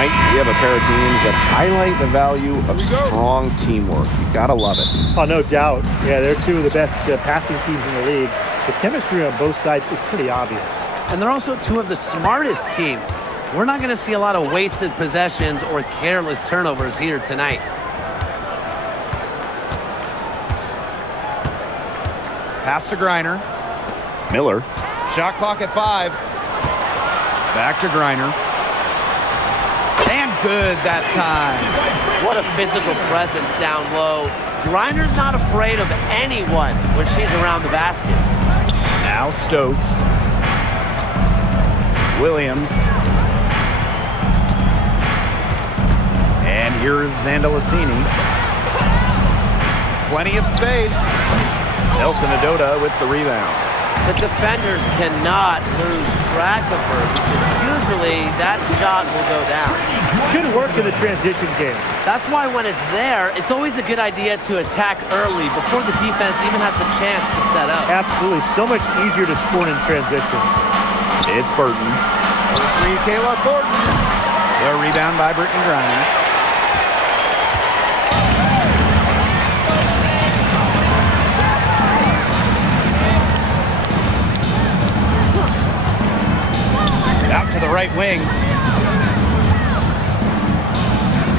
Tonight, we have a pair of teams that highlight the value of strong teamwork. You gotta love it. Oh, no doubt. Yeah, they're two of the best passing teams in the league. The chemistry on both sides is pretty obvious. And they're also two of the smartest teams. We're not going to see a lot of wasted possessions or careless turnovers here tonight. Pass to Griner. Miller. Shot clock at 5. Back to Griner. And good that time. What a physical presence down low. Griner's not afraid of anyone when she's around the basket. Now Stokes. Williams. And here's Zandalasini. Plenty of space. Nelson Adota with the rebound. The defenders cannot lose track of her. Usually that shot will go down. Good work in the transition game. That's why when it's there, it's always a good idea to attack early before the defense even has the chance to set up. Absolutely. So much easier to score in transition. It's Burton. Number 3, Kayla Thornton. The rebound by Brittany Griner. Out to the right wing.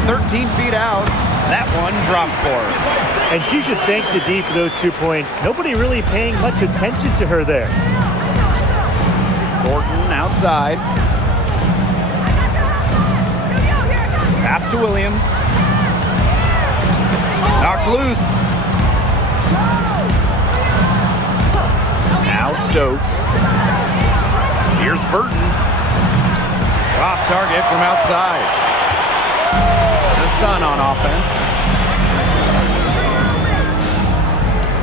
13 feet out. That one drops for her. And she should thank the D for those 2 points. Nobody really paying much attention to her there. Thornton outside. Pass to Williams. Knocked loose. Now Stokes. Here's Burton. Off target from outside. The Sun on offense.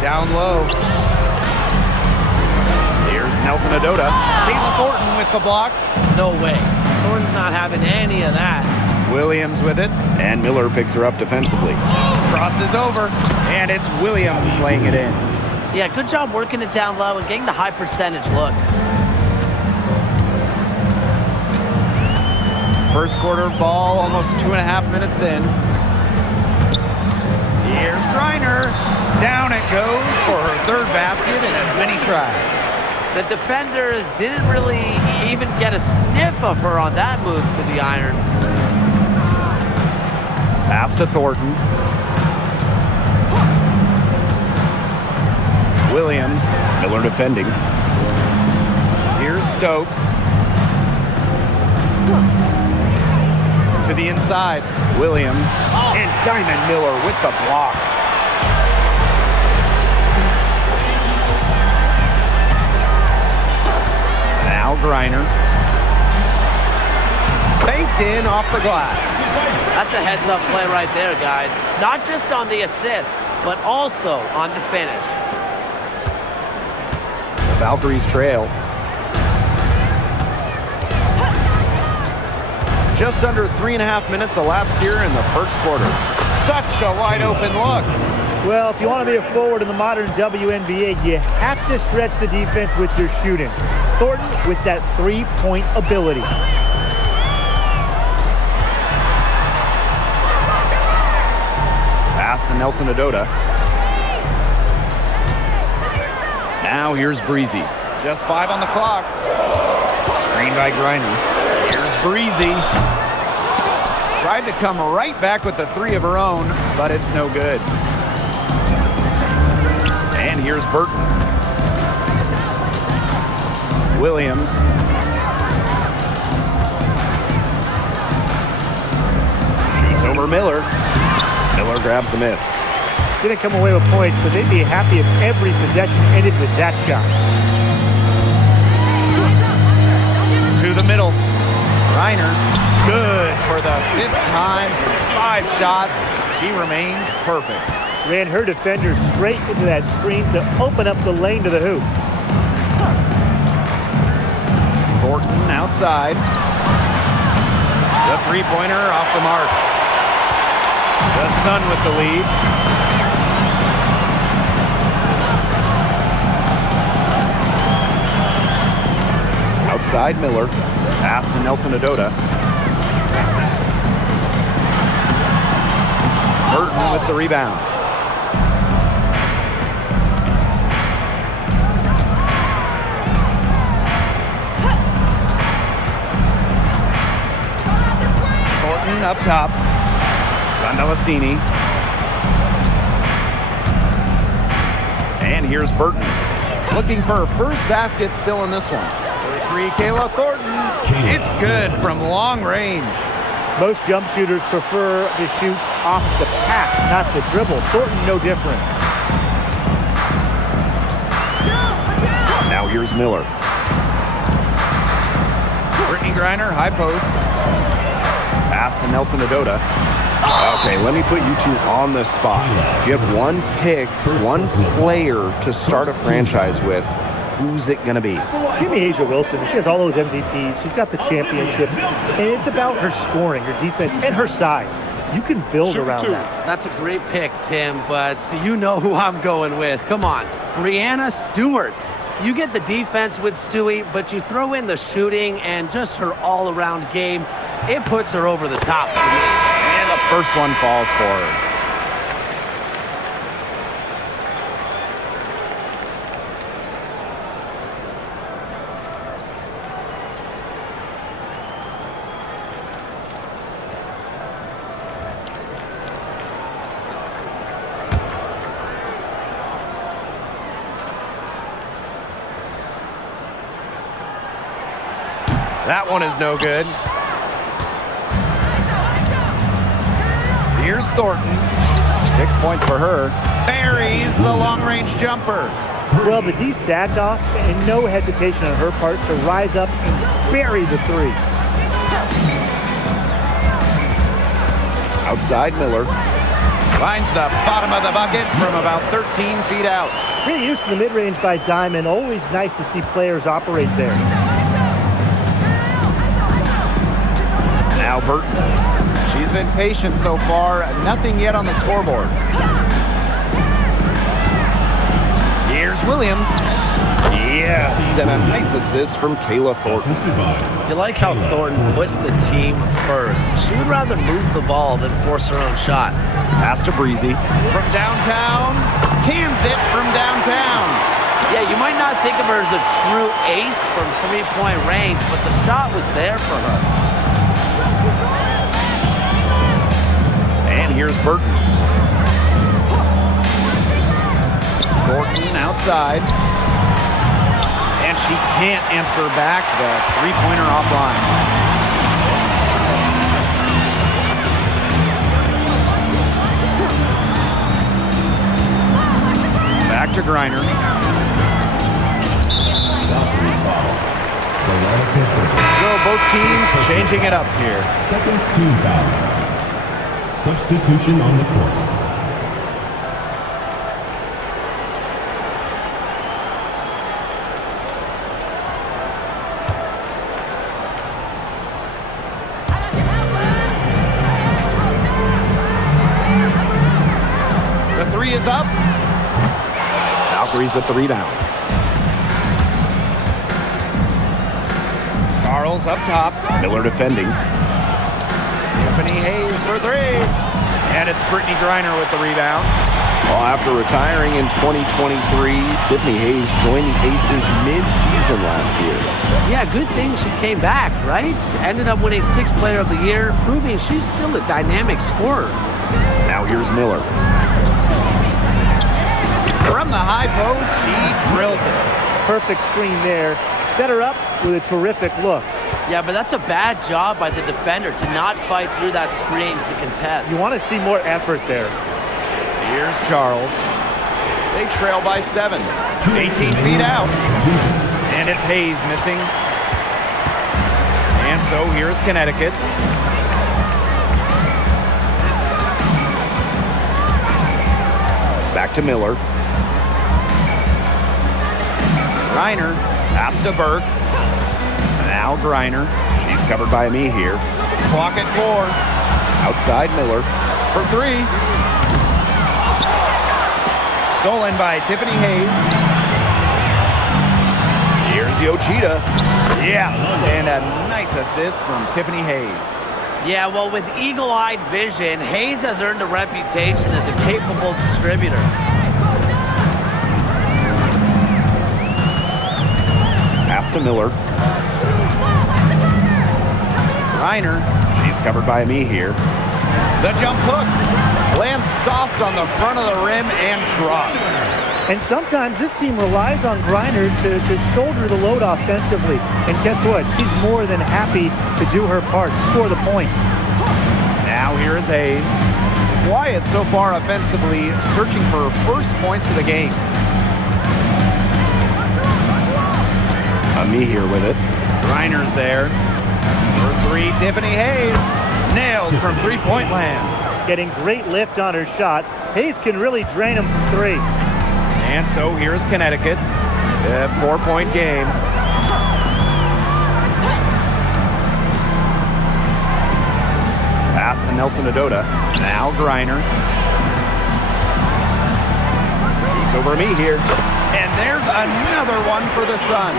Down low. Here's Nelson Adota. Caitlin Thornton with the block. No way. Thornton's not having any of that. Williams with it, and Miller picks her up defensively. Crosses over, and it's Williams laying it in. Yeah, good job working it down low and getting the high percentage look. First quarter ball, almost 2.5 minutes in. Here's Griner. Down it goes for her third basket in as many tries. The defenders didn't really even get a sniff of her on that move to the iron. Pass to Thornton. Williams. Miller defending. Here's Stokes. To the inside. Williams. And Diamond Miller with the block. Now Griner. Baked in off the glass. That's a heads-up play right there, guys. Not just on the assist, but also on the finish. The Valkyries trail. Just under 3.5 minutes elapsed here in the first quarter. Such a wide open look. Well, if you want to be a forward in the modern WNBA, you have to stretch the defense with your shooting. Thornton with that three-point ability. Pass to Nelson Adota. Now here's Breezy. Just 5 on the clock. Screen by Griner. Here's Breezy. Tried to come right back with the 3 of her own, but it's no good. And here's Burton. Williams. Shoots over Miller. Miller grabs the miss. Didn't come away with points, but they'd be happy if every possession ended with that shot. To the middle. Reiner, good for the 5th time. 5 shots. She remains perfect. Ran her defender straight into that screen to open up the lane to the hoop. Thornton outside. The three-pointer off the mark. The Sun with the lead. Outside Miller. Pass to Nelson Adota. with the rebound. Thornton up top. Zandalasini. And here's Burton. Looking for her first basket still in this one. For three, Kayla Thornton. It's good from long range. Most jump shooters prefer to shoot off the pass, not the dribble. Thornton, no different. Now here's Miller. Brittany Griner, high post. Pass to Nelson Adota. Okay, let me put you two on the spot. If you have one pick, one player to start a franchise with, who's it going to be? Give me Asia Wilson. She has all those MVPs. She's got the championships. And it's about her scoring, her defense, and her size. You can build around that. That's a great pick, Tim, but you know who I'm going with. Come on, Brianna Stewart. You get the defense with Stewie, but you throw in the shooting and just her all-around game. It puts her over the top for me. And the first one falls for her. That one is no good. Here's Thornton. 6 points for her. Buries the long-range jumper. Well, the D sat off, and no hesitation on her part to rise up and bury the three. Outside Miller. Finds the bottom of the bucket from about 13 feet out. Great use in the mid-range by Diamond. Always nice to see players operate there. Now Burton. She's been patient so far. Nothing yet on the scoreboard. Here's Williams. Yes, and a nice assist from Kayla Thornton. You like how Thornton puts the team first. She would rather move the ball than force her own shot. Pass to Breezy. From downtown. Cans it from downtown. Yeah, you might not think of her as a true ace from three-point range, but the shot was there for her. And here's Burton. Thornton outside. And she can't answer back the three-pointer offline. Back to Griner. So both teams changing it up here. Second team foul. Substitution on the court. The three is up. Valkyries with the rebound. Charles up top. Miller defending. Tiffany Hayes for three. And it's Brittany Griner with the rebound. Well, after retiring in 2023, Tiffany Hayes joined the Aces mid-season last year. Yeah, good thing she came back, right? Ended up winning 6th Player of the Year, proving she's still a dynamic scorer. Now here's Miller. From the high post, she drills it. Perfect screen there. Set her up with a terrific look. Yeah, but that's a bad job by the defender to not fight through that screen to contest. You want to see more effort there. Here's Charles. They trail by 7. 18 feet out. And it's Hayes missing. And so here's Connecticut. Back to Miller. Griner. Pass to Burke. Now Griner. She's covered by me here. Clock at 4. Outside Miller. For 3. Stolen by Tiffany Hayes. Here's Yoshida. Yes, and a nice assist from Tiffany Hayes. Yeah, well, with eagle-eyed vision, Hayes has earned a reputation as a capable distributor. Pass to Miller. Reiner, she's covered by me here. The jump hook lands soft on the front of the rim and drops. And sometimes this team relies on Griner to shoulder the load offensively. And guess what? She's more than happy to do her part, score the points. Now here is Hayes. Quiet so far offensively, searching for her first points of the game. Me here with it. Reiner's there. For three, Tiffany Hayes. Nailed from three-point land. Getting great lift on her shot. Hayes can really drain them from three. And so here's Connecticut. A 4-point game. Pass to Nelson Adota. Now Griner. He's over me here. And there's another one for the Sun.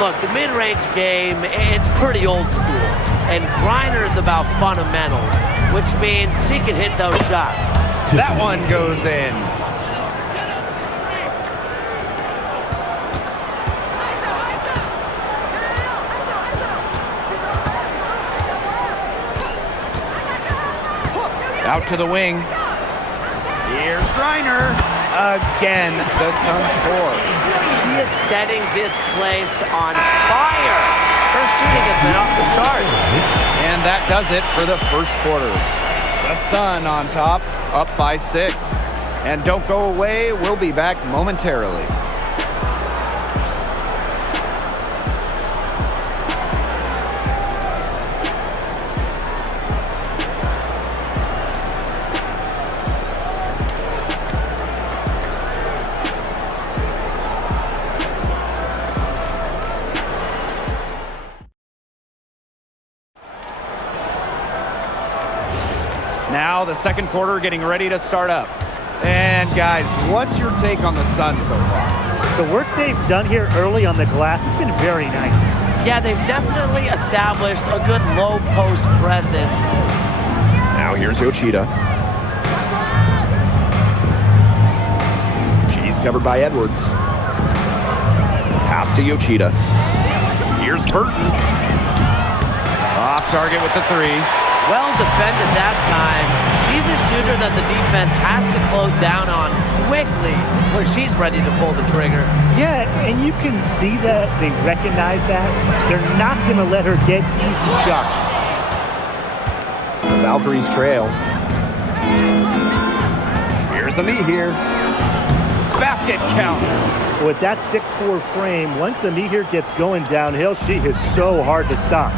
Look, the mid-range game, it's pretty old school. And Griner is about fundamentals, which means she can hit those shots. That one goes in. Out to the wing. Here's Griner. Again, the Suns score. She is setting this place on fire. Her shooting has been off the charts. And that does it for the first quarter. The Sun on top, up by 6. And don't go away, we'll be back momentarily. Now the second quarter getting ready to start up. And guys, what's your take on the Sun so far? The work they've done here early on the glass, it's been very nice. Yeah, they've definitely established a good low post presence. Now here's Yoshida. She's covered by Edwards. Pass to Yoshida. Here's Burton. Off target with the three. Well defended that time. She's a shooter that the defense has to close down on quickly when she's ready to pull the trigger. Yeah, and you can see that they recognize that. They're not going to let her get easy shots. The Valkyries trail. Here's Ami here. Basket counts. With that 6'4" frame, once Ami here gets going downhill, she is so hard to stop.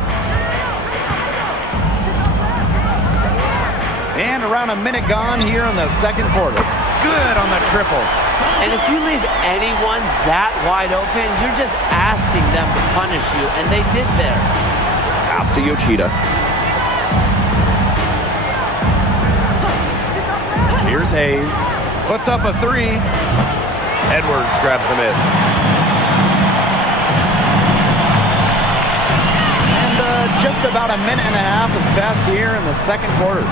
And around a minute gone here in the second quarter. Good on the triple. And if you leave anyone that wide open, you're just asking them to punish you, and they did there. Pass to Yoshida. Here's Hayes. Puts up a three. Edwards grabs the miss. And just about a minute and a half has passed here in the second quarter.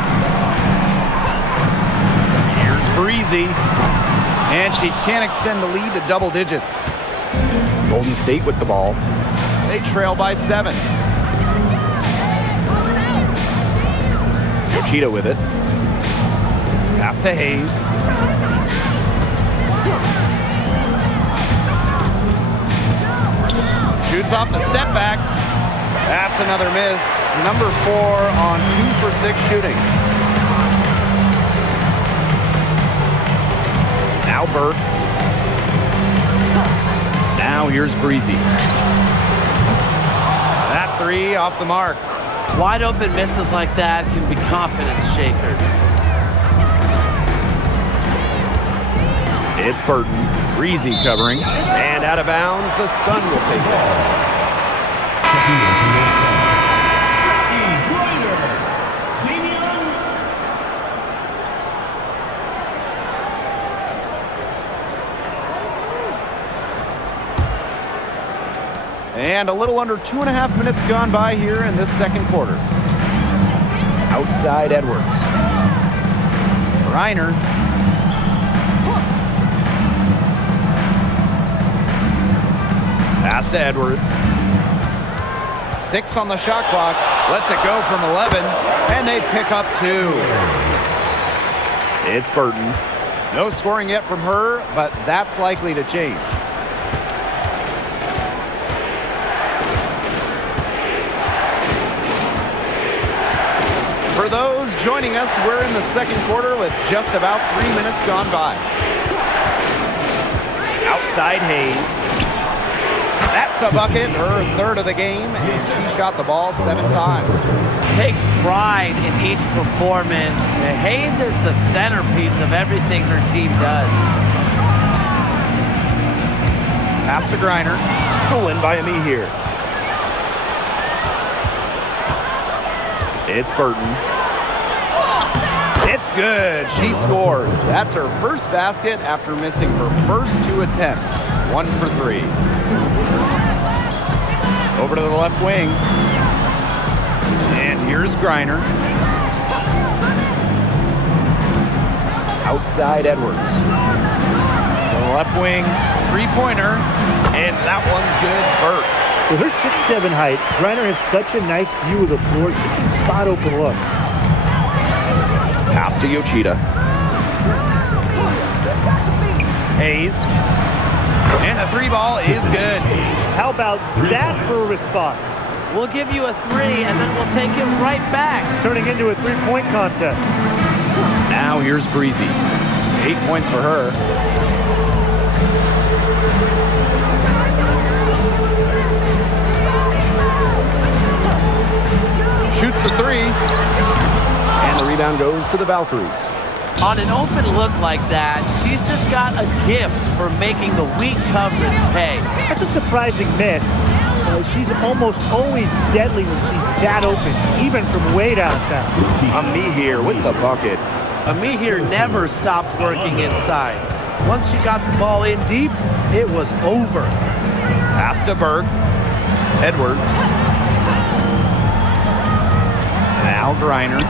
Breezy, and she can't extend the lead to double digits. Golden State with the ball. They trail by 7. Yoshida with it. Pass to Hayes. Shoots off the step back. That's another miss. Number 4 on 2 for 6 shooting. Now Burke. Now here's Breezy. That three off the mark. Wide open misses like that can be confidence shakers. It's Burton. Breezy covering. And out of bounds, the Sun will take it. And a little under 2.5 minutes gone by here in this second quarter. Outside Edwards. Griner. Pass to Edwards. 6 on the shot clock. Lets it go from 11. And they pick up 2. It's Burton. No scoring yet from her, but that's likely to change. For those joining us, we're in the second quarter with just about 3 minutes gone by. Outside Hayes. That's a bucket, her third of the game, and she's got the ball 7 times. Takes pride in each performance. Hayes is the centerpiece of everything her team does. Pass to Griner. Stolen by me here. It's Burton. It's good. She scores. That's her first basket after missing her first 2 attempts. 1 for 3. Over to the left wing. And here's Griner. Outside Edwards. To the left wing. 3-pointer. And that one's good. Burke. With her 6'7" height, Griner has such a nice view of the floor. She can spot open looks. Pass to Yoshida. Hayes. And the 3 ball is good. How about that for a response? We'll give you a 3, and then we'll take it right back. Turning into a 3-point contest. Now here's Breezy. 8 points for her. Shoots the 3. And the rebound goes to the Valkyries. On an open look like that, she's just got a gift for making the weak coverage pay. That's a surprising miss. She's almost always deadly when she's that open, even from way downtown. Me here with the bucket. Amihir never stopped working inside. Once she got the ball in deep, it was over. Pass to Berg. Edwards. Now Griner.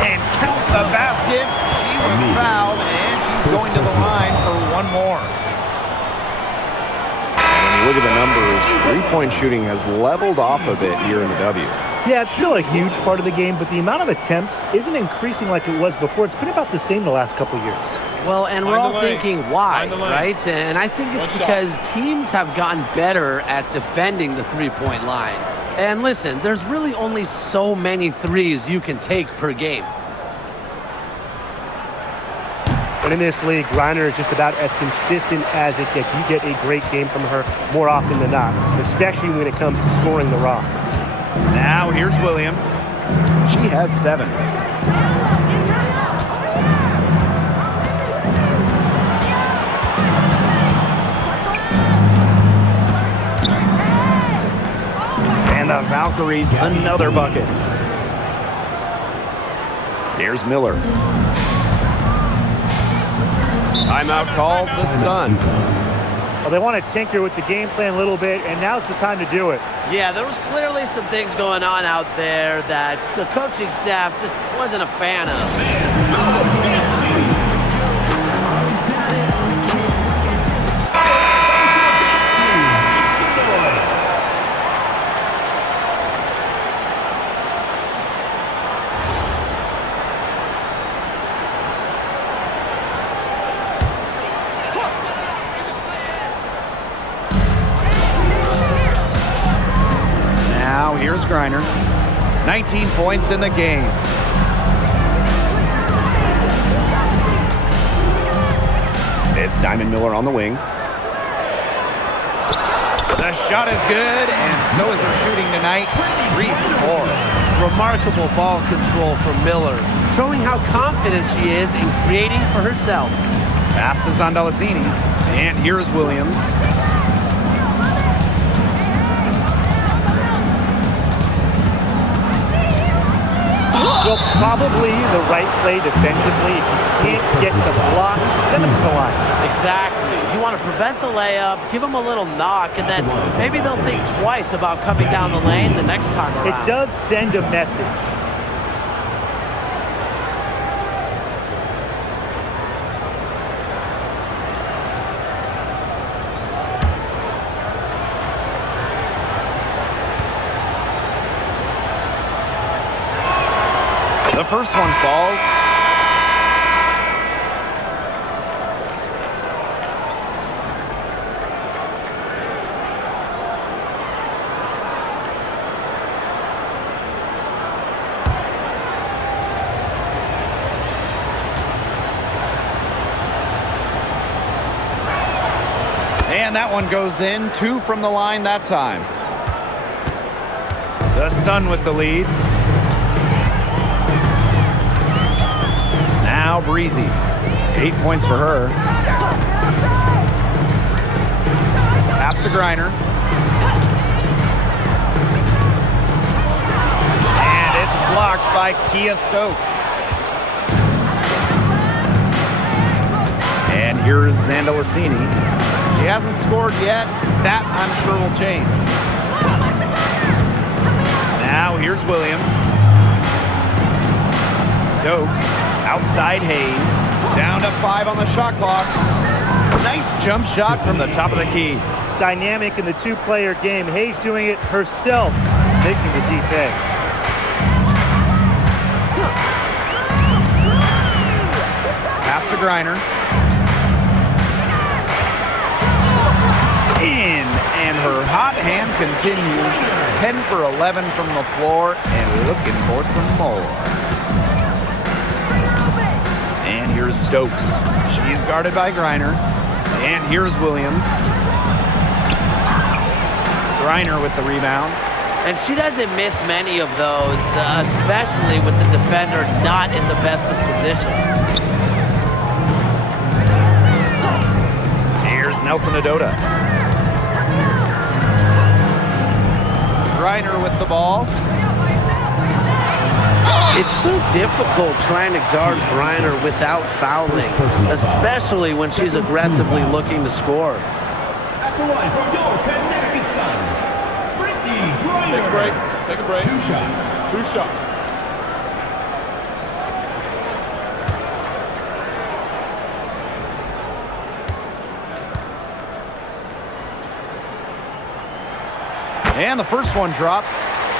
And count the basket. She was fouled, and she's going to the line for 1 more. When you look at the numbers, 3-point shooting has leveled off a bit here in the W. Yeah, it's still a huge part of the game, but the amount of attempts isn't increasing like it was before. It's been about the same the last couple years. Well, and we're all thinking why, right? And I think it's because teams have gotten better at defending the 3-point line. And listen, there's really only so many threes you can take per game. But in this league, Griner is just about as consistent as it gets. You get a great game from her more often than not, especially when it comes to scoring the rock. Now here's Williams. She has 7. And the Valkyries, another bucket. Here's Miller. Timeout called the Sun. Well, they want to tinker with the game plan a little bit, and now's the time to do it. Yeah, there was clearly some things going on out there that the coaching staff just wasn't a fan of. Now here's Griner. 19 points in the game. It's Diamond Miller on the wing. The shot is good, and so is her shooting tonight. 3 for 4. Remarkable ball control from Miller, showing how confident she is in creating for herself. Pass to Zondalacini, and here's Williams. Well, probably the right play defensively. If you can't get the block, send them to the line. Exactly. You want to prevent the layup, give them a little knock, and then maybe they'll think twice about coming down the lane the next time around. It does send a message. The first one falls. And that one goes in. 2 from the line that time. The Sun with the lead. Now Breezy. 8 points for her. Pass to Griner. And it's blocked by Kia Stokes. And here's Zandalicini. She hasn't scored yet. That, I'm sure, will change. Now here's Williams. Stokes. Outside Hayes. Down to 5 on the shot clock. Nice jump shot from the top of the key. Dynamic in the two-player game. Hayes doing it herself, making the deep A. Pass to Griner. In, and her hot hand continues. 10 for 11 from the floor and looking for some more. And here's Stokes. She's guarded by Griner. And here's Williams. Griner with the rebound. And she doesn't miss many of those, especially with the defender not in the best of positions. Here's Nelson Adota. Griner with the ball. It's so difficult trying to guard Griner without fouling, especially when she's aggressively looking to score. At the line from your Connecticut Sun, Brittany Griner. Take a break. Take a break. 2 shots. 2 shots. And the first one drops.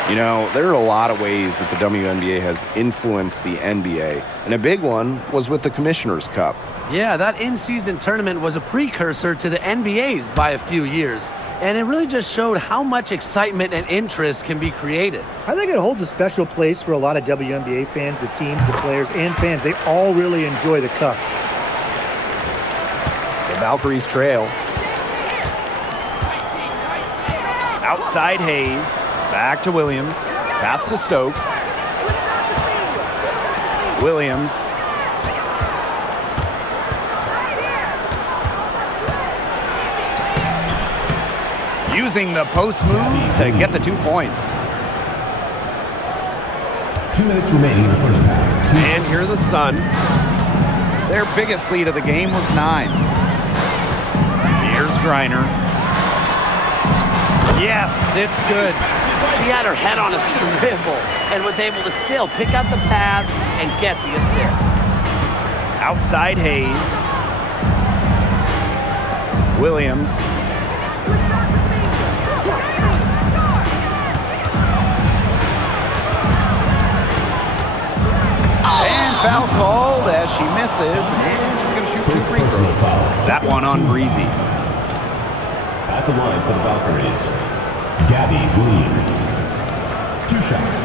You know, there are a lot of ways that the WNBA has influenced the NBA, and a big one was with the Commissioner's Cup. Yeah, that in-season tournament was a precursor to the NBA's by a few years, and it really just showed how much excitement and interest can be created. I think it holds a special place for a lot of WNBA fans, the teams, the players, and fans. They all really enjoy the cup. The Valkyries trail. Outside Hayes. Back to Williams. Pass to Stokes. Williams. Using the post moves to get the 2 points. 2 minutes remaining in the first half. And here the Sun. Their biggest lead of the game was 9. Here's Griner. Yes, it's good. She had her head on a swivel and was able to still pick up the pass and get the assist. Outside Hayes. Williams. And foul called as she misses. And she's going to shoot 2 free throws. That one on Breezy. At the line for the Valkyries, Gabby Williams. 2 shots.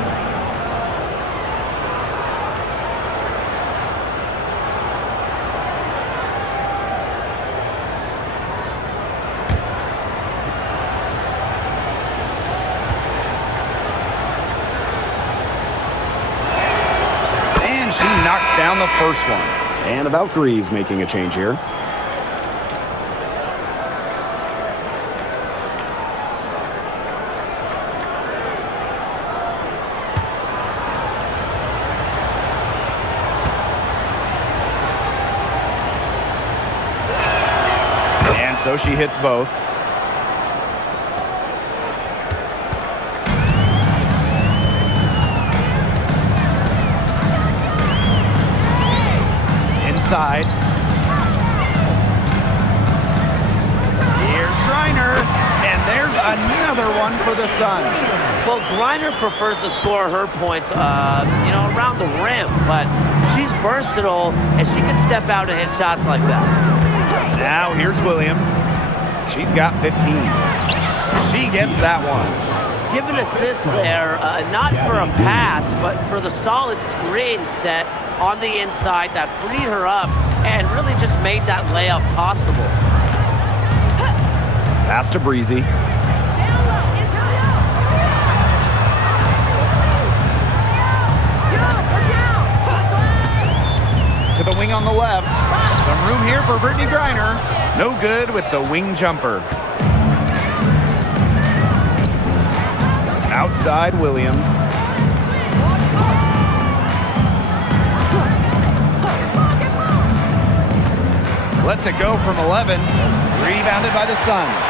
And she knocks down the first one. And the Valkyries making a change here. so she hits both. Inside. Here's Griner, and there's another one for the Suns. Well, Griner prefers to score her points, around the rim, but she's versatile, and she can step out and hit shots like that. Now here's Williams. She's got 15. She gets that one. Give an assist there, not for a pass, but for the solid screen set on the inside that freed her up and really just made that layup possible. Pass to Breezy. To the wing on the left. Some room here for Brittany Griner. No good with the wing jumper. Outside Williams. Lets it go from 11. Rebounded by the Suns.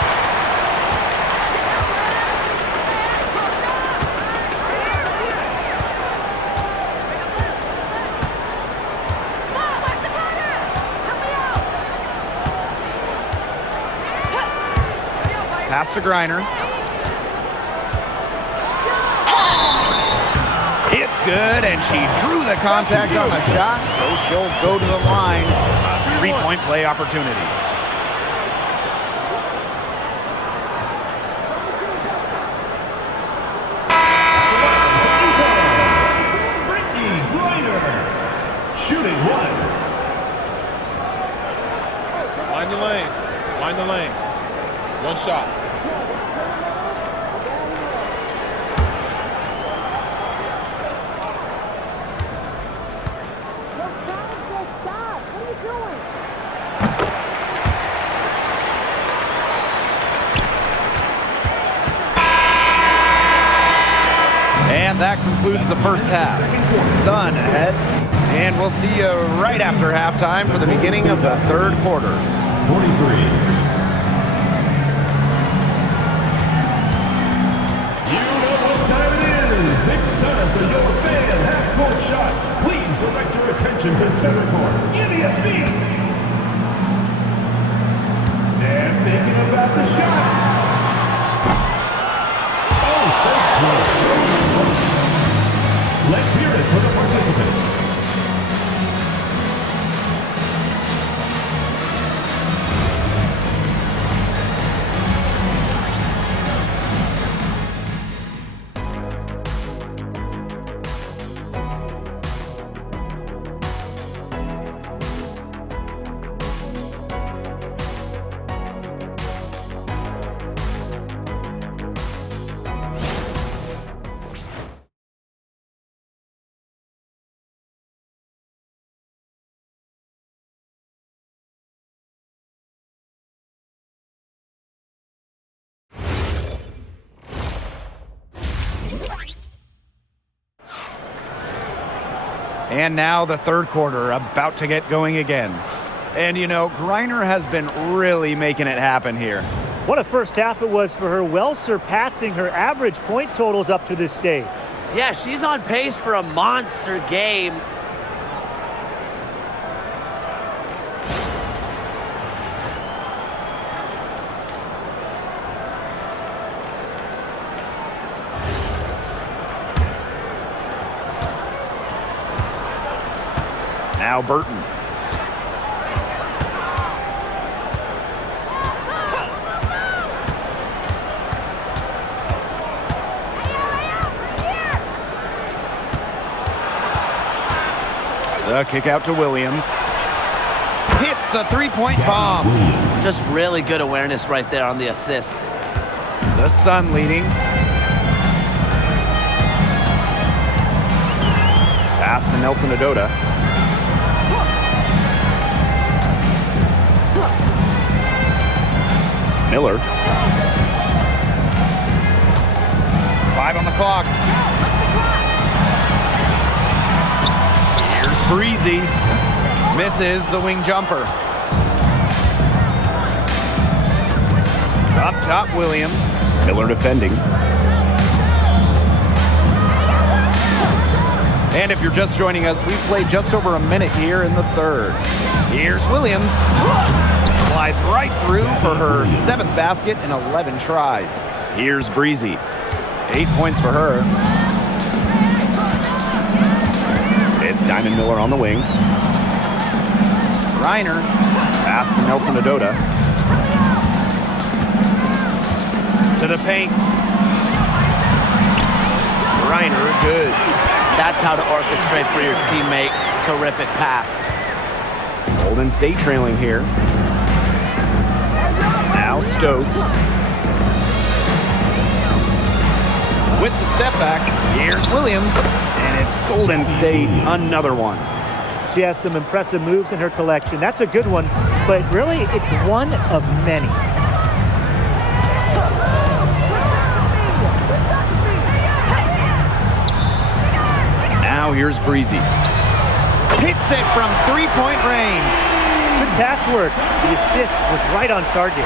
Pass to Griner. It's good, and she drew the contact on the shot, so she'll go to the line. Three-point play opportunity. Brittany Griner, shooting one. Line the lanes. Line the lanes. One shot. And that concludes the first half. Sun ahead, and we'll see you right after halftime for the beginning of the third quarter. 43. It's time for your fan half-court shots. Please direct your attention to center court. Give me a beat. They're thinking about the shot. Oh, so close, so close. Let's hear it for the participants. And now the third quarter, about to get going again. And Griner has been really making it happen here. What a first half it was for her, well surpassing her average point totals up to this stage. Yeah, she's on pace for a monster game. Now Burton. The kick out to Williams. Hits the three-point bomb. Just really good awareness right there on the assist. The Sun leading. Pass to Nelson Adota. Miller. 5 on the clock. Here's Breezy. Misses the wing jumper. top Williams. Miller defending. And if you're just joining us, we've played just over a minute here in the third. Here's Williams. Slides right through for her 7th basket in 11 tries. Here's Breezy. 8 points for her. It's Diamond Miller on the wing. Reiner. Pass to Nelson Adota. To the paint. Reiner, good. That's how to orchestrate for your teammate. Terrific pass. Golden State trailing here. Now Stokes. With the step back, here's Williams. And it's Golden State, another one. She has some impressive moves in her collection. That's a good one, but really it's one of many. Now here's Breezy. Hits it from three-point range. Good pass work. The assist was right on target.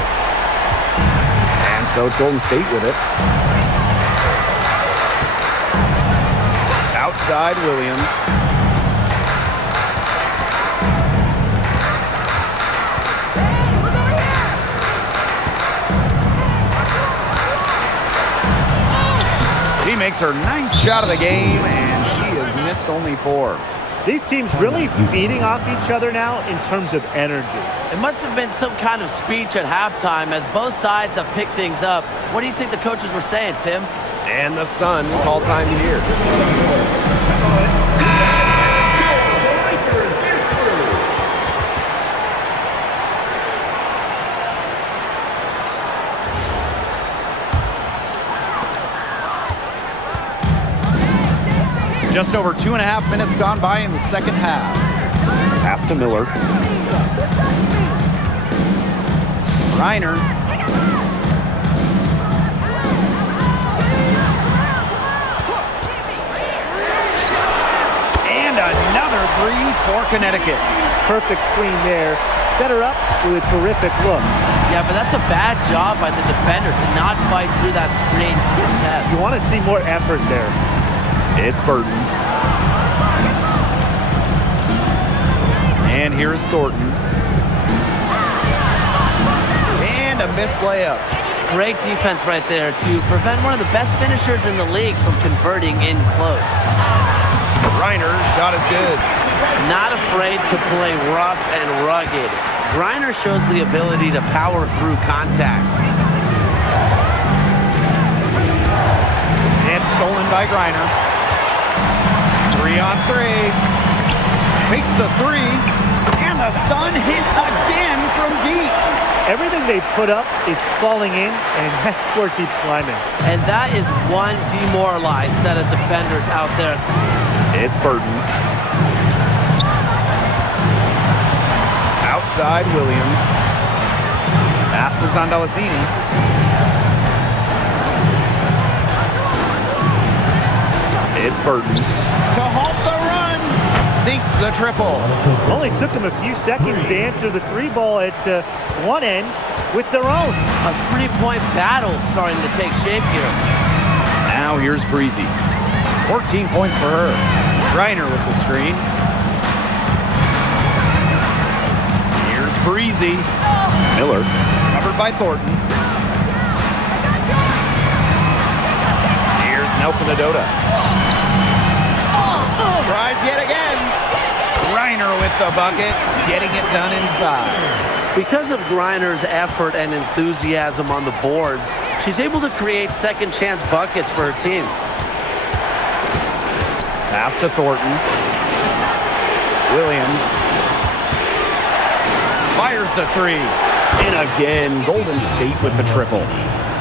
And so it's Golden State with it. Outside Williams. She makes her 9th shot of the game, and she has missed only 4. These teams really feeding off each other now in terms of energy. It must have been some kind of speech at halftime as both sides have picked things up. What do you think the coaches were saying, Tim? And the Sun call time here. Just over 2.5 minutes gone by in the second half. Pass to Miller. Reiner. And another 3 for Connecticut. Perfect screen there. Set her up with a terrific look. Yeah, but that's a bad job by the defender to not fight through that screen to contest. You want to see more effort there. It's Burton. And here's Thornton. And a missed layup. Great defense right there to prevent one of the best finishers in the league from converting in close. Reiner, shot is good. Not afraid to play rough and rugged. Griner shows the ability to power through contact. And stolen by Griner. 3-on-3. Takes the 3. And the Sun hit again from deep. Everything they put up is falling in, and that score keeps climbing. And that is one demoralized set of defenders out there. It's Burton. Outside Williams. Pass to Zondalacini. It's Burton. To halt the run. Sinks the triple. Only took them a few seconds to answer the 3 ball at one end with their own. A 3-point battle starting to take shape here. Now here's Breezy. 14 points for her. Reiner with the screen. Here's Breezy. Miller. Covered by Thornton. Here's Nelson Adota. Tries yet again. Reiner with the bucket, getting it done inside. Because of Griner's effort and enthusiasm on the boards, she's able to create second chance buckets for her team. Pass to Thornton. Williams. Fires the 3. And again, Golden State with the triple.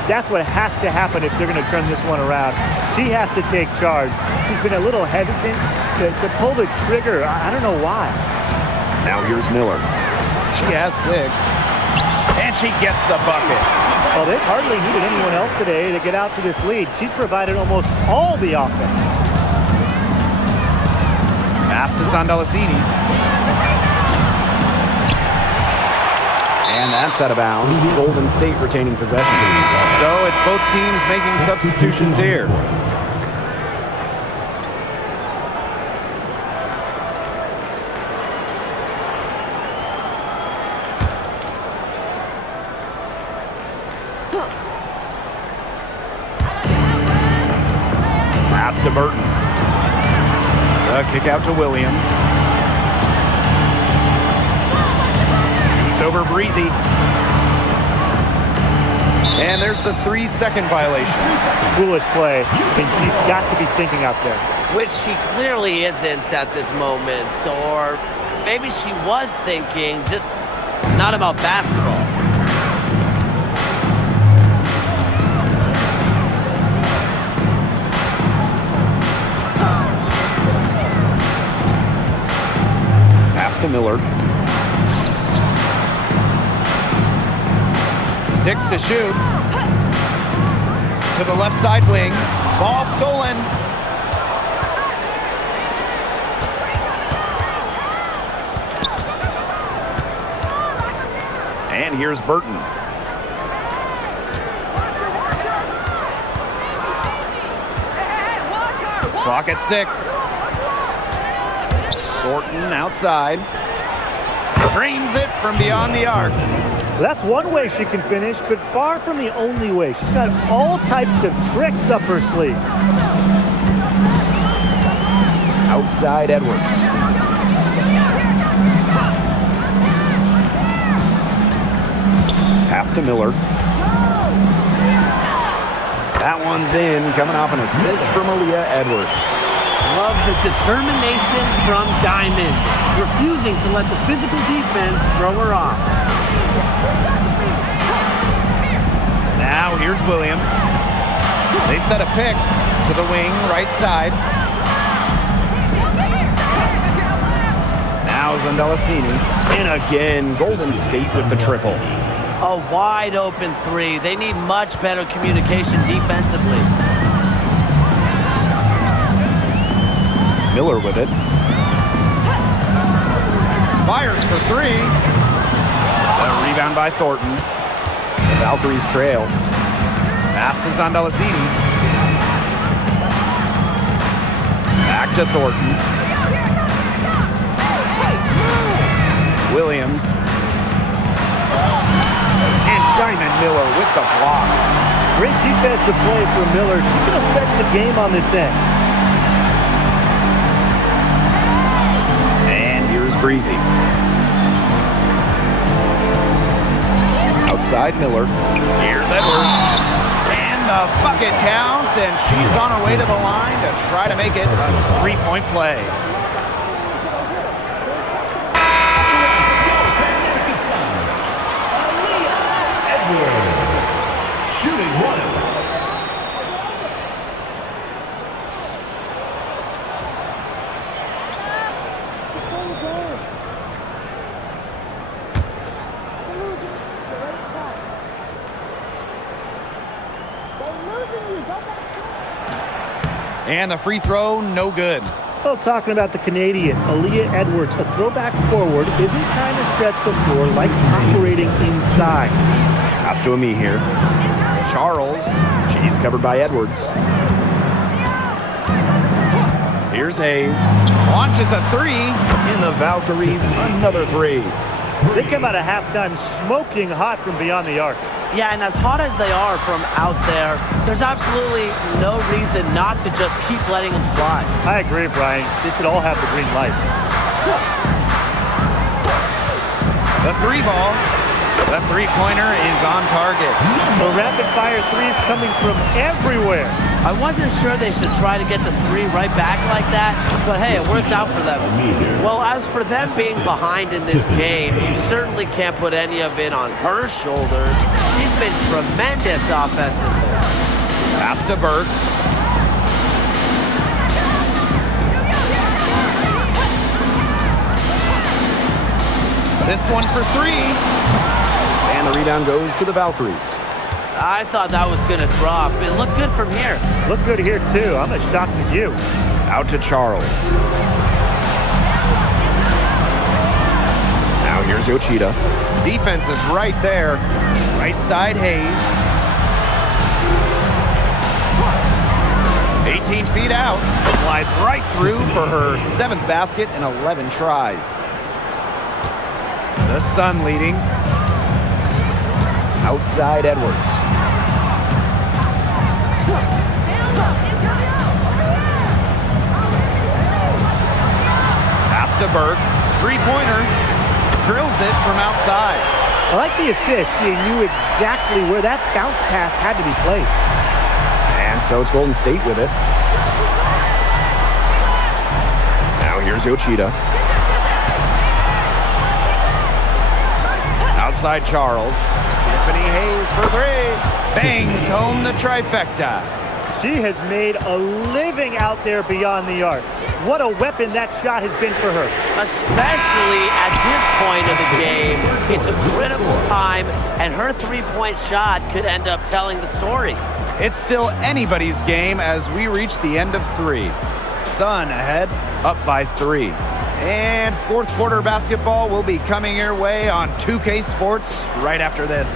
That's what has to happen if they're going to turn this one around. She has to take charge. She's been a little hesitant to pull the trigger. I don't know why. Now here's Miller. She has 6. And she gets the bucket. Well, they've hardly needed anyone else today to get out to this lead. She's provided almost all the offense. Pass to Zondalacini. And that's out of bounds. Golden State retaining possession. So it's both teams making substitutions here. Pass to Burton. The kick out to Williams. It's over Breezy. And there's the 3-second violation. Foolish play, and she's got to be thinking out there. Which she clearly isn't at this moment. Or maybe she was thinking, just not about basketball. Pass to Miller. 6 to shoot. To the left side wing. Ball stolen. And here's Burton. Clock at 6. Thornton outside. Frames it from beyond the arc. That's one way she can finish, but far from the only way. She's got all types of tricks up her sleeve. Outside Edwards. Pass to Miller. That one's in, coming off an assist from Aaliyah Edwards. Love the determination from Diamond, refusing to let the physical defense throw her off. Now here's Williams. They set a pick to the wing, right side. Now Zandalasini. And again, Golden State with the triple. A wide open 3. They need much better communication defensively. Miller with it. Fires for 3. A rebound by Thornton. The Valkyries trail. Pass to Zandalasini. Back to Thornton. Williams. And Diamond Miller with the block. Great defensive play for Miller. She can affect the game on this end. And here's Breezy. Outside Miller. Here's Edwards. And the bucket counts, and she's on her way to the line to try to make it a 3-point play. Shooting 1. And the free throw, no good. Well, talking about the Canadian, Aaliyah Edwards, a throwback forward, isn't trying to stretch the floor, likes operating inside. Pass to Ami here. Charles. She's covered by Edwards. Here's Hayes. Launches a 3. In the Valkyries, another 3. They come out of halftime smoking hot from beyond the arc. Yeah, and as hot as they are from out there, there's absolutely no reason not to just keep letting them fly. I agree, Brian. They should all have the green light. The 3 ball. The 3-pointer is on target. The rapid-fire threes coming from everywhere. I wasn't sure they should try to get the 3 right back like that, but hey, it worked out for them. Well, as for them being behind in this game, you certainly can't put any of it on her shoulders. She's been tremendous offensively. Pass to Burt. This one for 3. And the rebound goes to the Valkyries. I thought that was going to drop. It looked good from here. Look good here, too. I'm as shocked as you. Out to Charles. Now Now here's Yoshida. Defense is right there. Right side, Hayes. 18 feet out. Slides right through for her 7th basket in 11 tries. The Sun leading. Outside Edwards. Pass to Burke. Three-pointer. Drills it from outside. I like the assist. She knew exactly where that bounce pass had to be placed. And so it's Golden State with it. Now here's Yoshida. Outside Charles. Tiffany Hayes for 3. Bangs home the trifecta. She has made a living out there beyond the arc. What a weapon that shot has been for her. Especially at this point of the game, it's a critical time, and her three-point shot could end up telling the story. It's still anybody's game as we reach the end of 3. Sun ahead, up by 3. And fourth quarter basketball will be coming your way on 2K Sports right after this.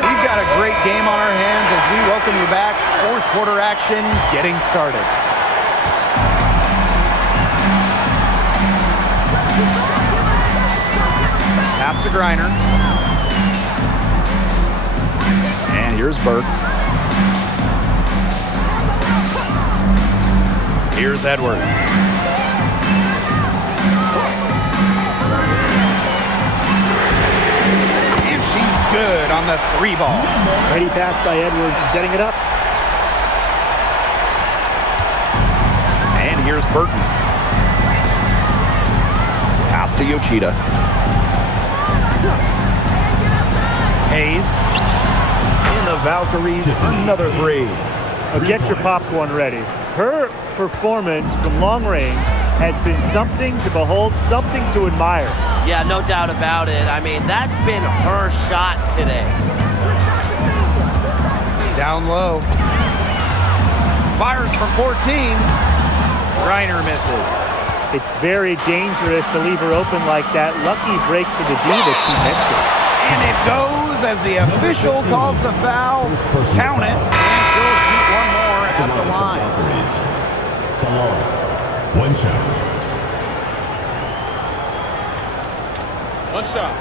We've got a great game on our hands as we welcome you back. Fourth quarter action getting started. Pass to Griner. And here's Burke. Here's Edwards. And she's good on the 3 ball. Ready pass by Edwards, setting it up. And here's Burton. Pass to Yoshida. Hayes. And the Valkyries, another 3. Get your popcorn ready. Her performance from long range has been something to behold, something to admire. Yeah, no doubt about it. I mean, that's been her shot today. Down low. Fires from 14. Griner misses. It's very dangerous to leave her open like that. Lucky break for the D that she missed it. And it goes as the official calls the foul. Count it. And she'll shoot one more at the line. Salon. 1 shot. One shot.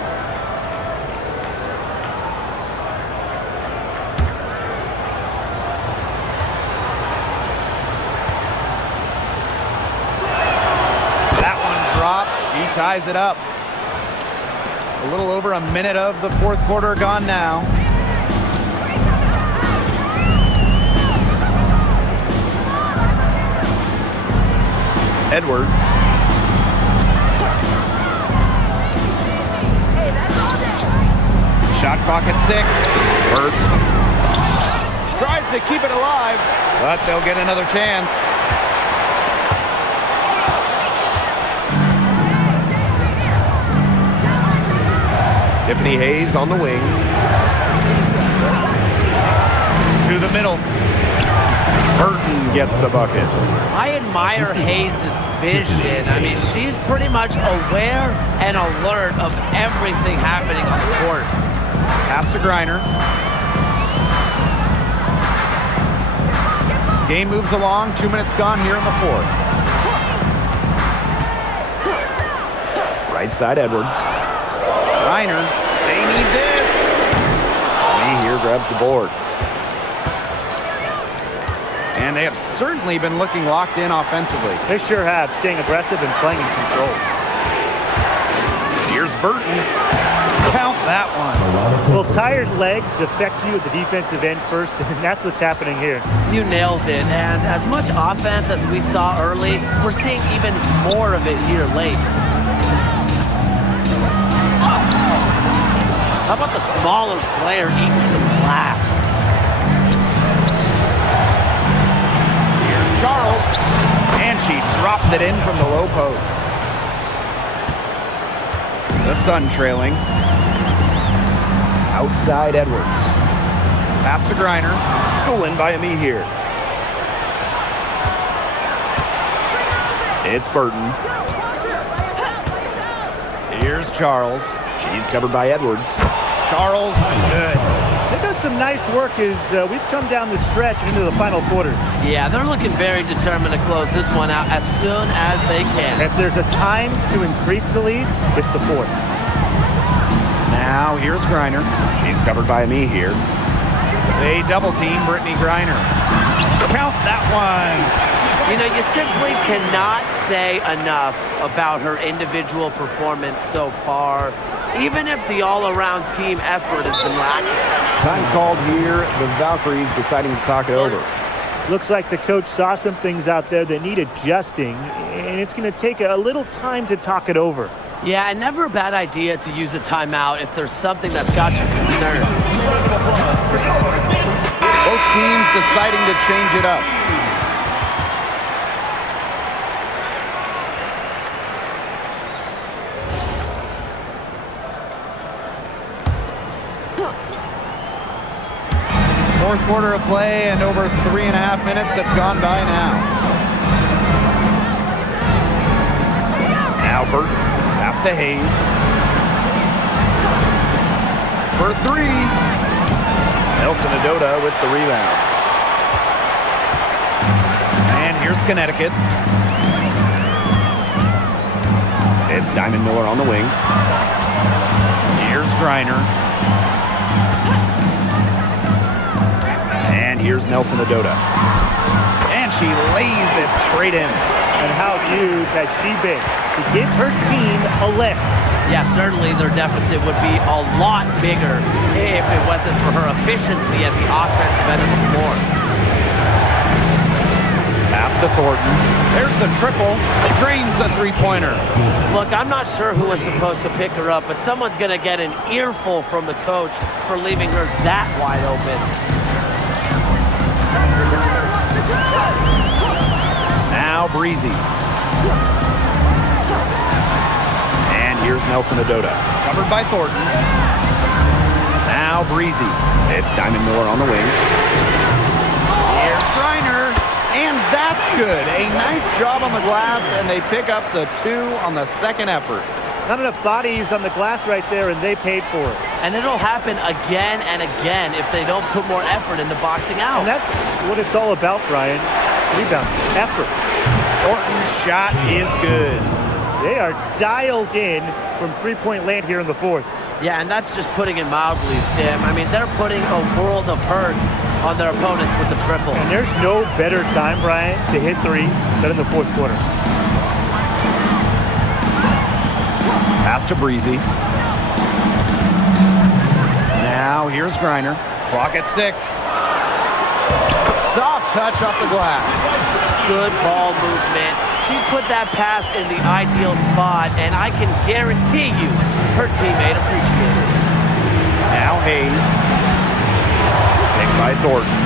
That one drops. She ties it up. A little over a minute of the fourth quarter gone now. Edwards. Shot clock at 6. Burke tries to keep it alive, but they'll get another chance. Tiffany Hayes on the wing. To the middle. Burton gets the bucket. I admire Hayes' vision. I mean, she's pretty much aware and alert of everything happening on the court. Pass to Griner. Game moves along. 2 minutes gone here in the fourth. Right side Edwards. Griner, they need this. Lee here grabs the board. And they have certainly been looking locked in offensively. They sure have, staying aggressive and playing in control. Here's Burton. Count that one. Well, tired legs affect you at the defensive end first, and that's what's happening here. You nailed it. And as much offense as we saw early, we're seeing even more of it here late. How about the smaller player eating some glass? Here's Charles. And she drops it in from the low post. The Sun trailing. Outside Edwards. Pass to Griner. Stolen by me here. It's Burton. Here's Charles. She's covered by Edwards. Charles, good. They've done some nice work as we've come down the stretch into the final quarter. Yeah, they're looking very determined to close this one out as soon as they can. If there's a time to increase the lead, it's the fourth. Now here's Griner. She's covered by me here. They double team Brittany Griner. Count that one. You know, you simply cannot say enough about her individual performance so far, even if the all-around team effort has been lacking. Time called here. The Valkyries deciding to talk it over. Looks like the coach saw some things out there that need adjusting, and it's going to take a little time to talk it over. Yeah, and never a bad idea to use a timeout if there's something that's got you concerned. Both teams deciding to change it up. Fourth quarter of play, and over 3.5 minutes have gone by now. Now Burton, pass to Hayes. For three. Nelson Adota with the rebound. And here's Connecticut. It's Diamond Miller on the wing. Here's Griner. And here's Nelson Adota. And she lays it straight in. And how huge has she been to give her team a lift? Yeah, certainly their deficit would be a lot bigger if it wasn't for her efficiency at the offensive end of the floor. Pass to Thornton. There's the triple. Drains the three-pointer. Look, I'm not sure who was supposed to pick her up, but someone's going to get an earful from the coach for leaving her that wide open. Now Breezy. And here's Nelson Adota. Covered by Thornton. Now Breezy. It's Diamond Miller on the wing. Here's Griner. And that's good. A nice job on the glass, and they pick up the 2 on the second effort. Not enough bodies on the glass right there, and they paid for it. And it'll happen again and again if they don't put more effort into boxing out. And that's what it's all about, Brian. Rebound, effort. Thornton's shot is good. They are dialed in from three-point land here in the fourth. Yeah, and that's just putting it mildly, Tim. I mean, they're putting a world of hurt on their opponents with the triple. And there's no better time, Brian, to hit threes than in the fourth quarter. Pass to Breezy. Now here's Griner. Clock at 6. Soft touch off the glass. Good ball movement. She put that pass in the ideal spot, and I can guarantee you her teammate appreciated it. Now Hayes. Picked by Thornton.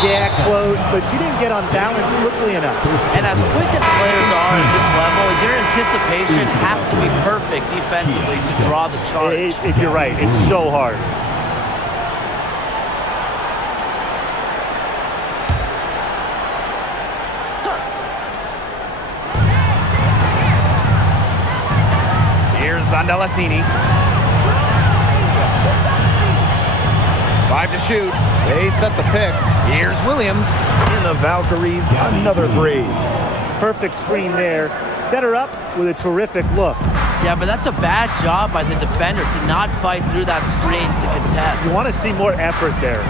Yeah, close, but she didn't get on balance quickly enough. And as quick as players are at this level, your anticipation has to be perfect defensively to draw the charge. You're right. It's so hard. Here's Zondalasini. 5 to shoot. They set the pick. Here's Williams. And the Valkyries, another 3. Perfect screen there. Set her up with a terrific look. Yeah, but that's a bad job by the defender to not fight through that screen to contest. You want to see more effort there.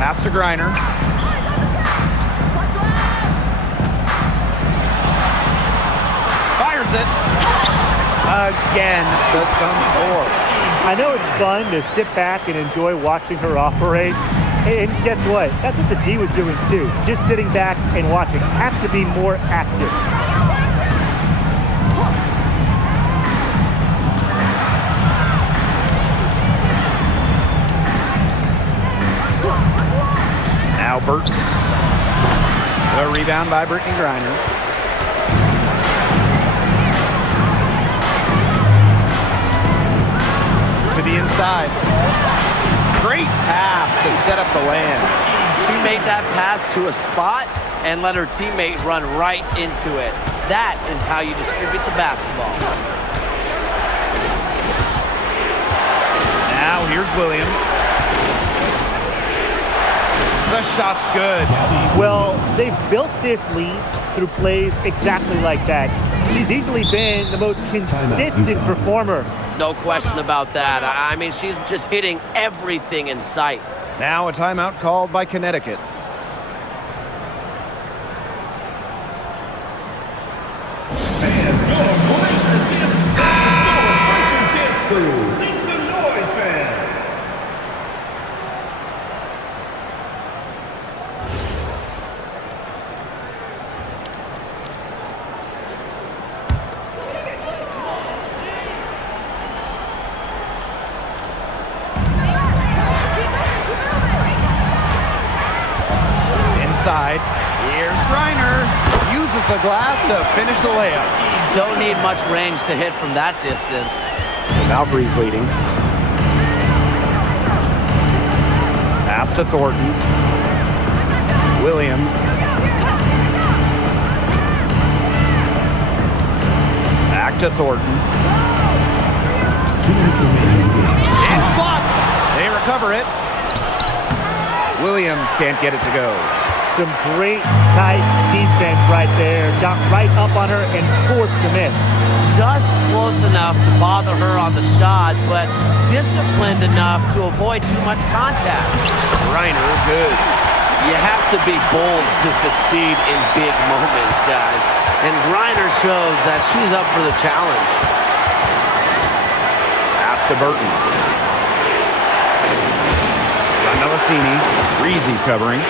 Pass to Griner. Fires it. Again, the Suns score. I know it's fun to sit back and enjoy watching her operate. And guess what? That's what the D was doing too. Just sitting back and watching. Have to be more active. Now Burton. The rebound by Brittany Griner. the inside. Great pass to set up the land. She made that pass to a spot and let her teammate run right into it. That is how you distribute the basketball. Now here's Williams. The shot's good. Well, they've built this lead through plays exactly like that. She's easily been the most consistent performer. No question about that. I mean, she's just hitting everything in sight. Now a timeout called by Connecticut. Inside. Here's Griner. Uses the glass to finish the layup. Don't need much range to hit from that distance. The Valkyries leading. Pass to Thornton. Williams. Back to Thornton. It's blocked. They recover it. Williams can't get it to go. Some great tight defense right there. Got right up on her and forced the miss. Just close enough to bother her on the shot, but disciplined enough to avoid too much contact. Griner, good. You have to be bold to succeed in big moments, guys. And Griner shows that she's up for the challenge. Pass to Burton. Navasini. Breezy covering.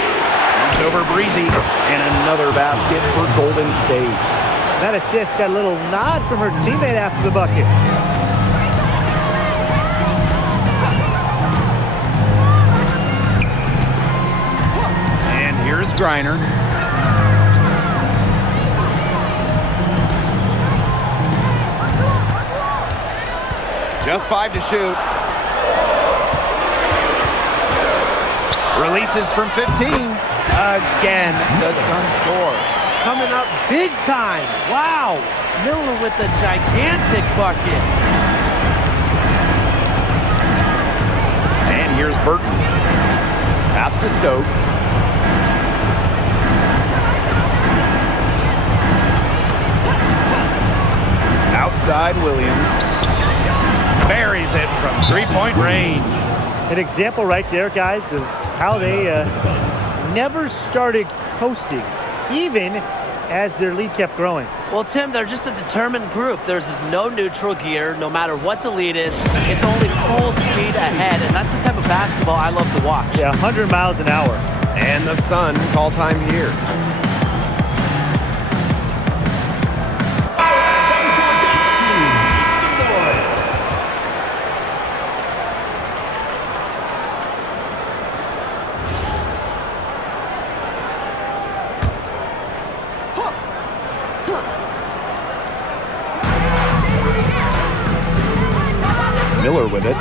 It's over Breezy. And another basket for Golden State. That assist got a little nod from her teammate after the bucket. And here's Griner. Just 5 to shoot. Releases from 15. Again, the Suns score. Coming up big time. Wow. Miller with the gigantic bucket. And here's Burton. Pass to Stokes. Outside Williams. Buries it from three-point range. An example right there, guys, of how they never started coasting, even as their lead kept growing. Well, Tim, they're just a determined group. There's no neutral gear, no matter what the lead is. It's only full speed ahead, and that's the type of basketball I love to watch. Yeah, 100 miles an hour. And the Sun call time here. Miller with it.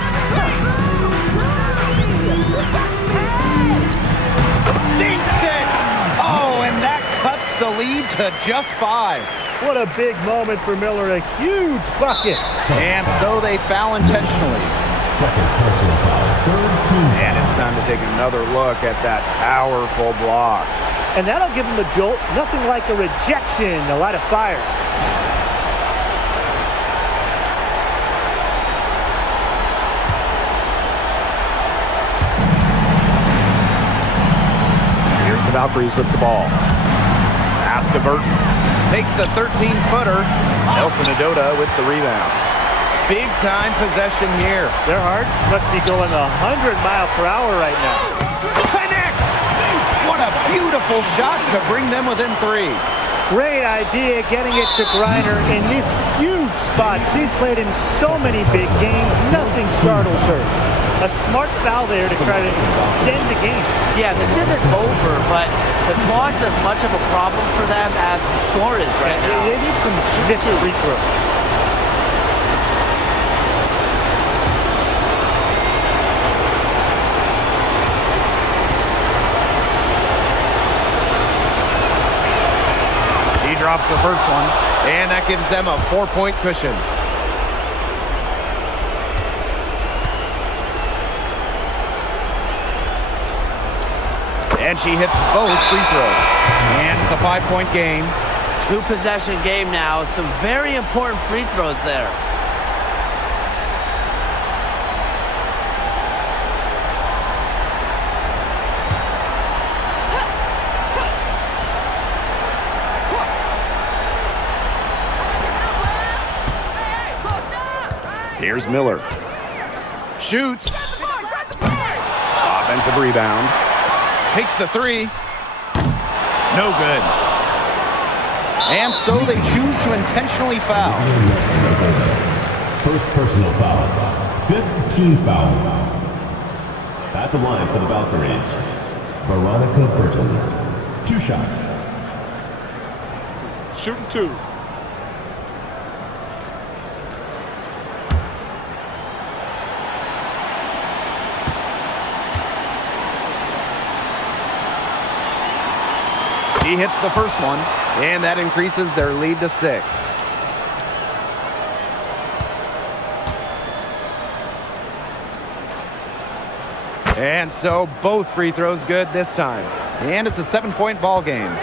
Sinks it! Oh, and that cuts the lead to just 5. What a big moment for Miller, a huge bucket. And so they foul intentionally. Second personal foul, third team. And it's time to take another look at that powerful block. And that'll give him a jolt. Nothing like a rejection, a light of fire. Valkyries with the ball. Pass to Burton. Takes the 13-footer. Nelson Adota with the rebound. Big-time possession here. Their hearts must be going 100 miles per hour right now. Connects! What a beautiful shot to bring them within 3. Great idea getting it to Griner in this huge spot. She's played in so many big games. Nothing startles her. A smart foul there to try to extend the game. Yeah, this isn't over, but the clock's as much of a problem for them as the score is right now. They need some missed free throws. She drops the first one, and that gives them a 4-point cushion. And she hits both free throws. And it's a 5-point game. 2-possession game now. Some very important free throws there. Here's Miller. Shoots. Offensive rebound. Takes the three. No good. And so they choose to intentionally foul. First personal foul. 5th team foul. At the line for the Valkyries, Veronica Burton. 2 shots. Shooting 2. He hits the first one, and that increases their lead to 6. And so both free throws good this time. And it's a 7-point ball game. And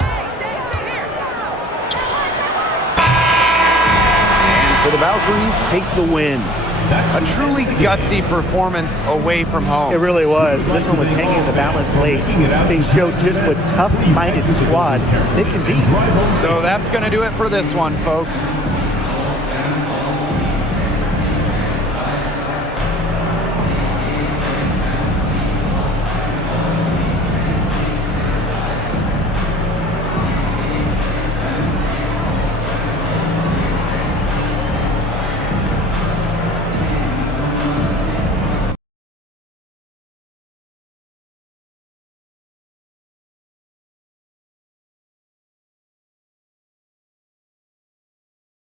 so the Valkyries take the win. A truly gutsy performance away from home. It really was. This one was hanging in the balance late. They showed just what tough-minded squad they can be. So that's going to do it for this one, folks.